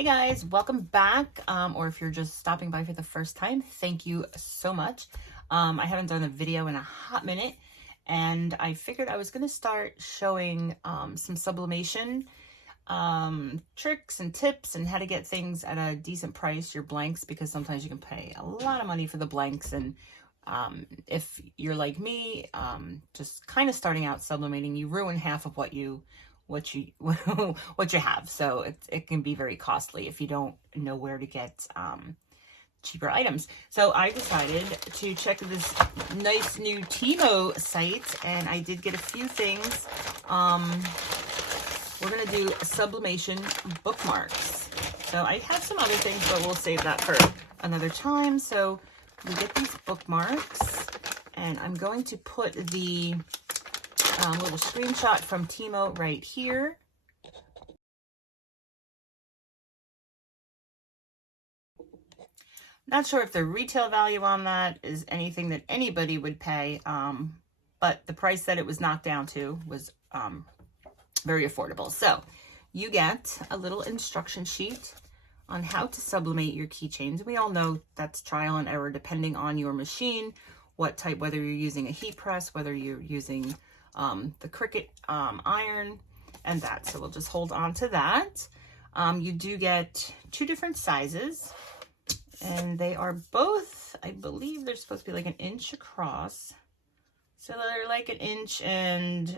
Hey guys, welcome back. Or if you're just stopping by for the first time, thank you so much. I haven't done a video in a hot minute, and I figured I was going to start showing some sublimation tricks and tips and how to get things at a decent price, your blanks, because sometimes you can pay a lot of money for the blanks. And if you're like me, just kind of starting out sublimating, you ruin half of what you have. So it can be very costly if you don't know where to get cheaper items. So I decided to check this nice new Temu site, and I did get a few things. We're gonna do sublimation bookmarks. So I have some other things, but we'll save that for another time. So we get these bookmarks, and I'm going to put the little screenshot from Temu right here. Not sure if the retail value on that is anything that anybody would pay, but the price that it was knocked down to was very affordable. So you get a little instruction sheet on how to sublimate your keychains. We all know that's trial and error depending on your machine, what type, whether you're using a heat press, whether you're using the Cricut iron and that. So we'll just hold on to that. You do get two different sizes, and they are both, I believe they're supposed to be like an inch across. So they're like an inch and,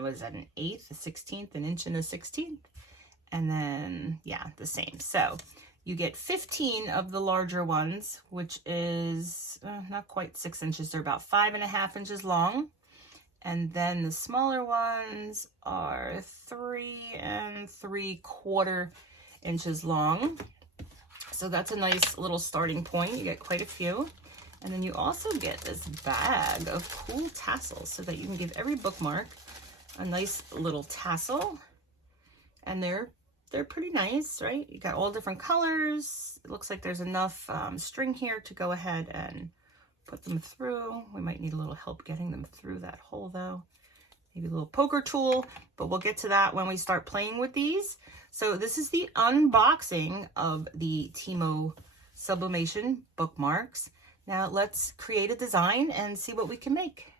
what is that, an eighth, a 16th, an inch and a 16th. And then, yeah, the same. So you get 15 of the larger ones, which is not quite 6 inches. They're about 5.5 inches long. And then the smaller ones are 3 3/4 inches long. So that's a nice little starting point. You get quite a few. And then you also get this bag of cool tassels so that you can give every bookmark a nice little tassel. And they're pretty nice, right? You got all different colors. It looks like there's enough string here to go ahead and put them through. We might need a little help getting them through that hole though. Maybe a little poker tool, but we'll get to that when we start playing with these. So this is the unboxing of the Temu sublimation bookmarks. Now let's create a design and see what we can make.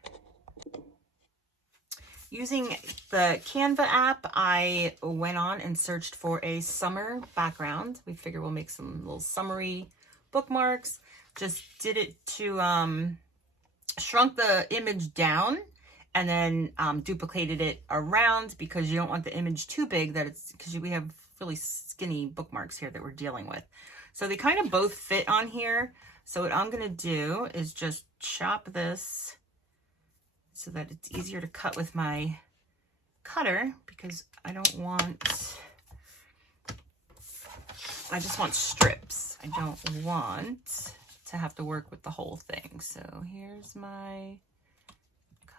Using the Canva app, I went on and searched for a summer background. We figure we'll make some little summery bookmarks. Just did it to shrunk the image down and then duplicated it around, because you don't want the image too big, that it's because we have really skinny bookmarks here that we're dealing with. So they kind of both fit on here. So what I'm going to do is just chop this so that it's easier to cut with my cutter, because I just want strips. I don't want to have to work with the whole thing. So here's my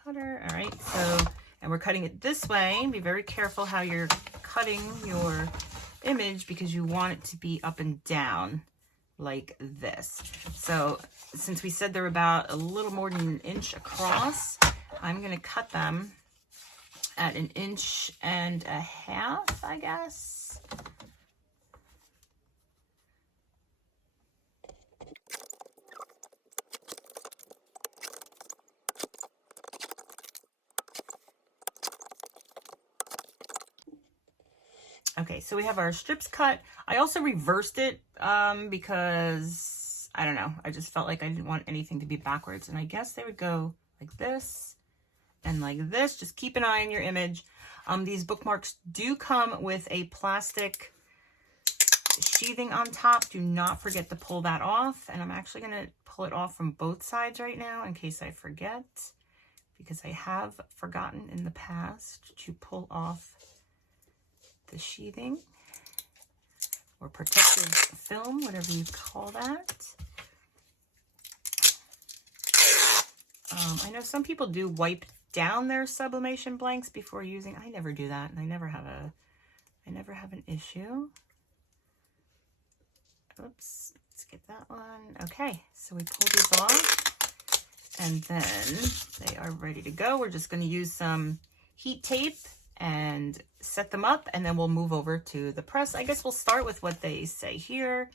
cutter. All right, so, and we're cutting it this way. Be very careful how you're cutting your image, because you want it to be up and down like this. So since we said they're about a little more than an inch across, I'm going to cut them at 1.5 inches, I guess. Okay, so we have our strips cut. I also reversed it because, I don't know, I just felt like I didn't want anything to be backwards. And I guess they would go like this and like this. Just keep an eye on your image. These bookmarks do come with a plastic sheathing on top. Do not forget to pull that off. And I'm actually going to pull it off from both sides right now in case I forget, because I have forgotten in the past to pull off the sheathing or protective film, whatever you call that. I know some people do wipe down their sublimation blanks before using. I never do that, and I never have an issue. Oops, let's get that one. Okay, so we pull these off, and then they are ready to go. We're just going to use some heat tape and set them up, and then we'll move over to the press. I guess we'll start with what they say here.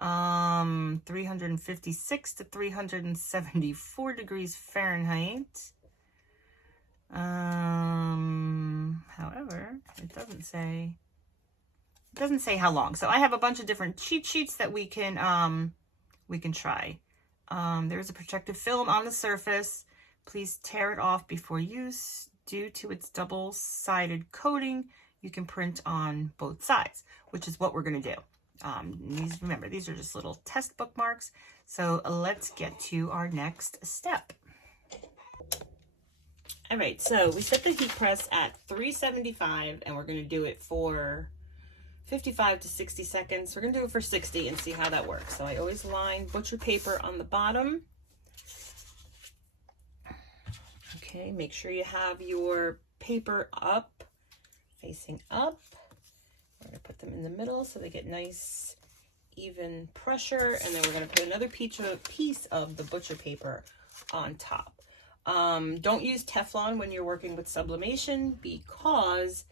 356 to 374 degrees Fahrenheit. However, it doesn't say how long. So I have a bunch of different cheat sheets that we can try. There's a protective film on the surface. Please tear it off before use. Due to its double-sided coating, you can print on both sides, which is what we're going to do. Remember, these are just little test bookmarks. So let's get to our next step. All right, so we set the heat press at 375, and we're going to do it for 55 to 60 seconds. We're going to do it for 60 and see how that works. So I always line butcher paper on the bottom. Okay, make sure you have your paper up, facing up. We're going to put them in the middle so they get nice, even pressure. And then we're going to put another piece of the butcher paper on top. Don't use Teflon when you're working with sublimation, because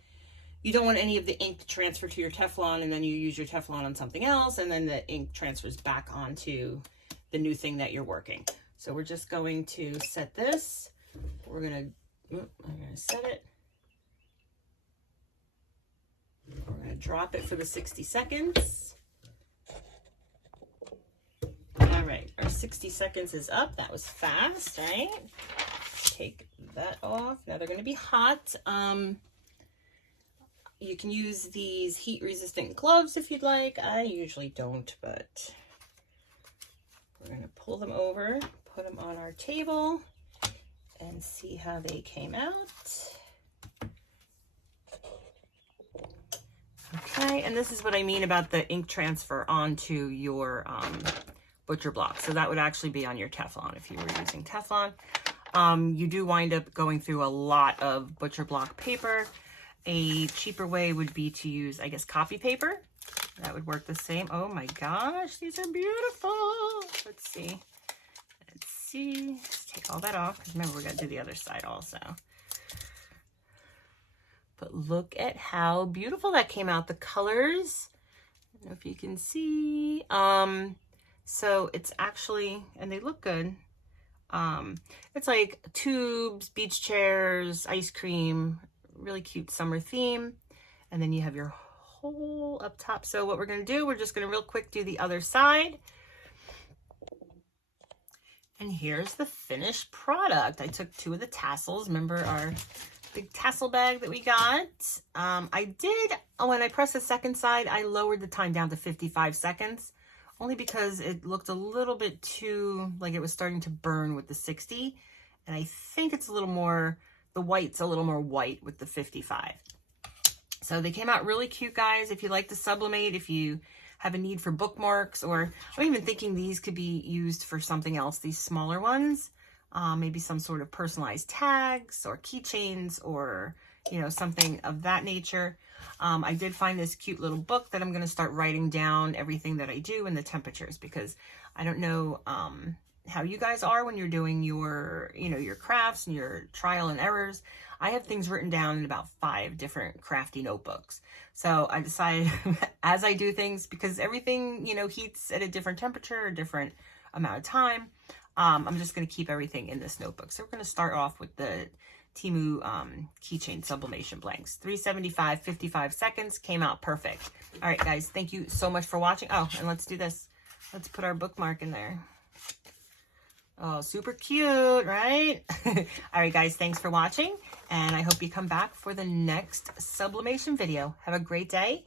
you don't want any of the ink to transfer to your Teflon, and then you use your Teflon on something else, and then the ink transfers back onto the new thing that you're working. So we're just going to set this. I'm gonna set it. We're gonna drop it for the 60 seconds. All right, our 60 seconds is up. That was fast, right? Take that off. Now they're gonna be hot. You can use these heat-resistant gloves if you'd like. I usually don't, but we're gonna pull them over, put them on our table, and see how they came out. Okay, and this is what I mean about the ink transfer onto your butcher block. So that would actually be on your Teflon if you were using Teflon. You do wind up going through a lot of butcher block paper. A cheaper way would be to use, I guess, copy paper. That would work the same. Oh my gosh, these are beautiful. Let's see. Let's take all that off, because remember, we got to do the other side also. But look at how beautiful that came out. The colors, I don't know if you can see. So it's actually, and they look good. It's like tubes, beach chairs, ice cream, really cute summer theme. And then you have your hole up top. So what we're going to do, we're just going to real quick do the other side. And here's the finished product. I took 2 of the tassels. Remember our big tassel bag that we got? I did, when I pressed the second side, I lowered the time down to 55 seconds, only because it looked a little bit too, like it was starting to burn with the 60. And I think it's a little more, the white's a little more white with the 55. So they came out really cute, guys. If you like to sublimate, if you have a need for bookmarks, or I'm even thinking these could be used for something else, these smaller ones, maybe some sort of personalized tags or keychains, or, you know, something of that nature. I did find this cute little book that I'm going to start writing down everything that I do and the temperatures, because I don't know how you guys are when you're doing your, you know, your crafts and your trial and errors. I have things written down in about 5 different crafty notebooks. So I decided as I do things, because everything, you know, heats at a different temperature, a different amount of time, I'm just going to keep everything in this notebook. So we're going to start off with the Temu keychain sublimation blanks. 375, 55 seconds, came out perfect. All right, guys, thank you so much for watching. Oh, and let's do this. Let's put our bookmark in there. Oh, super cute, right? All right, guys, thanks for watching, and I hope you come back for the next sublimation video. Have a great day.